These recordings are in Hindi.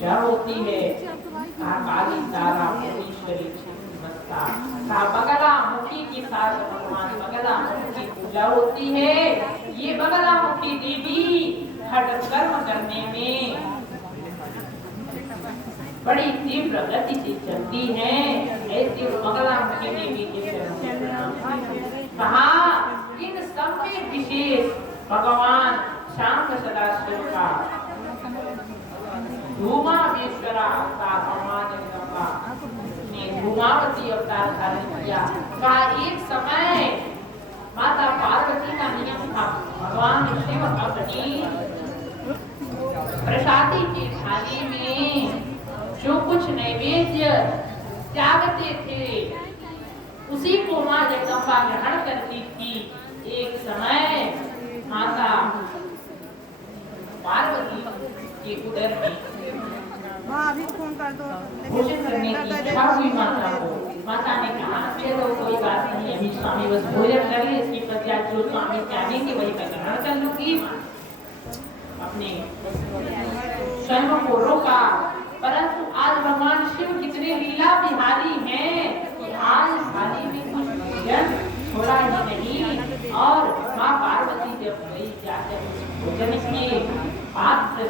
पूजा होती है। काली तारा ईश्वरी मस्ता बगला मुखी के साथ भगवान बगला मुखी की पूजा होती है। ये बगला मुखी देवी हठ कर्म करने में बड़ी तीव्र गति से चलती है। ऐसी बगला मुखी देवी के कहा इन सब में विशेष भगवान शांत सदाशिव का धूमावेश्वरा अवतार भगवान ने धूमावती अवतार धारण किया। का एक समय माता पार्वती का नियम था, भगवान शिव अपनी प्रसादी के थाली में जो कुछ नैवेद्य त्यागते थे उसी को मां जगदम्बा ग्रहण करती थी। एक समय माता पार्वती के उदर में भोजन करने की इच्छा हुई माता को। माता ने कहा चलो कोई बात नहीं, अभी स्वामी बस भोजन कर ले, इसकी पश्चात जो स्वामी चाहेंगे वही मैं ग्रहण कर लूंगी। अपने स्वयं को रोका, परंतु आज भगवान शिव कितने लीला बिहारी हैं। आज थाली में कुछ भोजन छोड़ा ही नहीं और माँ पार्वती जब गई जाकर भोजन के पात्र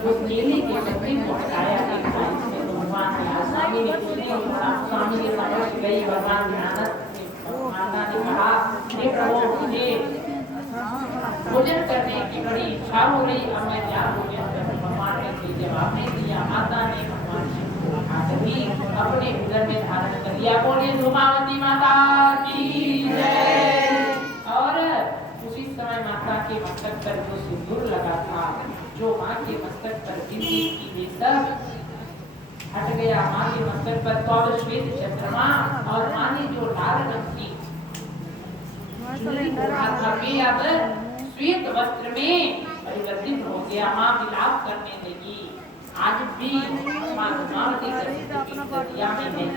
उस केले के पत्ते को हटाया देखा, इसमें भगवान स्वामी ने स्वामी के समक्ष गई। भगवान माता ने कहा हे प्रभु मुझे भोजन करने की बड़ी इच्छा हो रही, अब मैं क्या भोजन करूं। भगवान ने कोई जवाब नहीं दिया। माता ने भगवान शिव को उठाकर ही अपने उदर में धारण कर लिया। बोलिए धूमावती माता की जय। और उसी समय माता के मस्तक पर जो सिंदूर लगा था, जो माँ के मस्तक पर बिंदी की सब हट गया। माँ के मस्तक पर तो श्वेत चंद्रमा और माँ ने जो लाल रंग की अब श्वेत वस्त्र में परिवर्तित हो गया। माँ विलाप करने लगी। आज भी माँ धूमावती में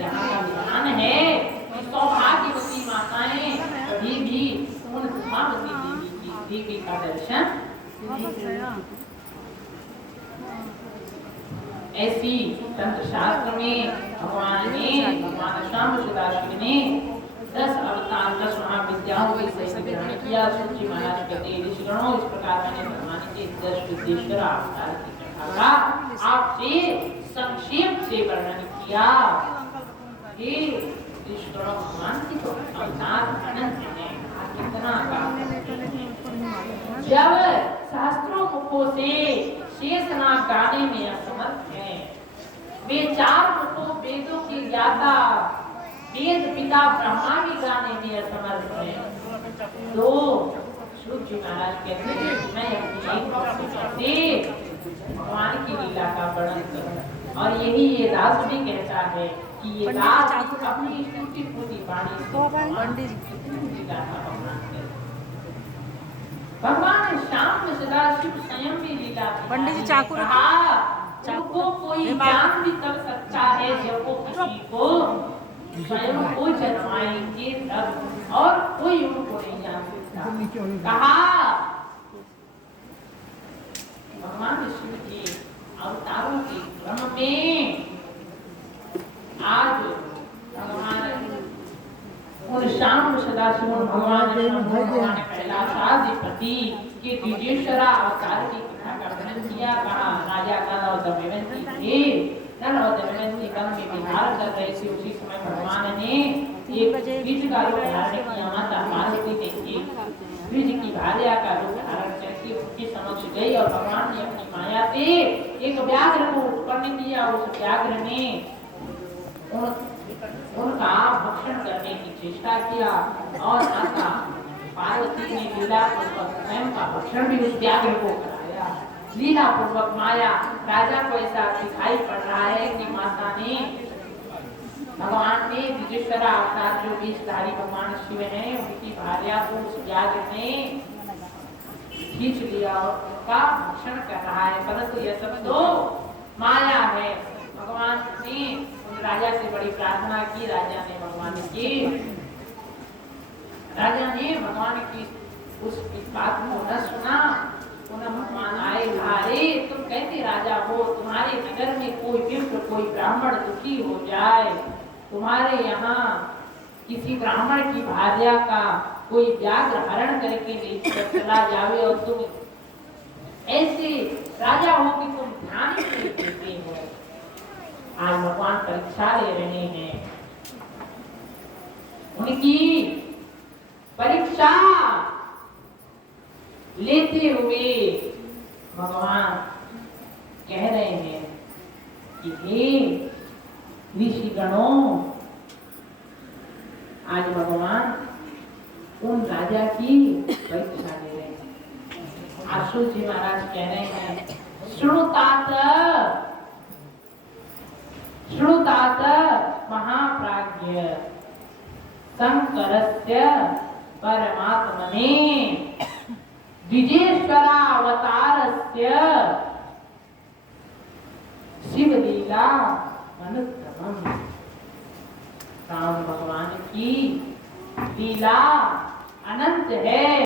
जहाँ का विधान है कि सौभाग्यवती माताएं कभी भी उन धूमावती देवी का दर्शन ऐसी तंत्र शास्त्र में भगवान शाम सदाशिव ने 10 अवतार 10 महाविद्याओं के सहित ग्रहण किया। सूची महाराज कहते हैं ऋषिगणों इस प्रकार मैंने भगवान के 10 विद्येश्वर अवतार की कथा का आपसे संक्षेप से वर्णन किया। ये ऋषिगणों भगवान की तो अवतार अनंत है, कितना का जब शास्त्रों मुखों से शेषनाग गाने में असमर्थ है, वे 4 मुखों वेदों के ज्ञाता वेद पिता ब्रह्मा भी गाने में असमर्थ है। तो सूत जी महाराज कहते हैं कि मैं अपनी भगवान की लीला का वर्णन करूं। और यही ये दास भी कहता है कि ये दास अपनी स्तुति पूरी वाणी से भगवान श्याम सदाशिव स्वयं भी लीला पंडित जी चाकू को कोई जान भी कर सकता है जब वो किसी को स्वयं को जन्माएंगे तब, और कोई उनको नहीं जान सकता। कहा भगवान शिव के अवतारों के क्रम में आज भगवान उन श्याम सदाशिव भगवान कैलाशाधिपति के द्विजेश्वरा अवतार की कथा का वर्णन किया। कहा राजा नल और दमयंती थे, नल और दमयंती वन में विहार कर रहे थे। उसी समय भगवान ने एक द्विज का रूप धारण किया। माता पार्वती ने एक द्विज की भार्या का रूप धारण करके उनके समक्ष गई और भगवान ने अपनी माया से एक व्याघ्र को उत्पन्न किया। उस व्याघ्र ने उनका भक्षण करने की चेष्टा किया और माता पार्वती ने लीला पूर्वक स्वयं का भक्षण भी उस व्याघ्र को कराया। लीला पूर्वक माया राजा को ऐसा दिखाई पड़ रहा है कि माता ने भगवान ने द्विजेश्वरा अवतार जो बीजधारी भगवान शिव हैं उनकी भार्या को उस व्याघ्र ने खींच लिया और उनका भक्षण कर रहा है। परंतु यह सब तो माया है। भगवान ने राजा से बड़ी प्रार्थना की। राजा ने भगवान की उस बात को न सुना। पुनः भगवान शीघ्र कोई ब्राह्मण दुखी हो जाए, तुम्हारे यहाँ किसी ब्राह्मण की भार्या का कोई व्याघ्र हरण करके लेकर चला जावे और तुम ऐसे राजा हो कि तुम ध्यान ही नहीं देते हो। आज भगवान परीक्षा ले रहे हैं, उनकी परीक्षा लेते हुए भगवान कह रहे हैं कि हे ऋषिगणों, आज भगवान उन राजा की परीक्षा ले रहे हैं। आशु जी महाराज कह रहे हैं, श्रुतात महाप्राज्ञ शंकरस्य परमात्मने द्विजेश्वरावतारस्य शिवलीला अनुत्तमम्। राम भगवान की लीला अनंत है।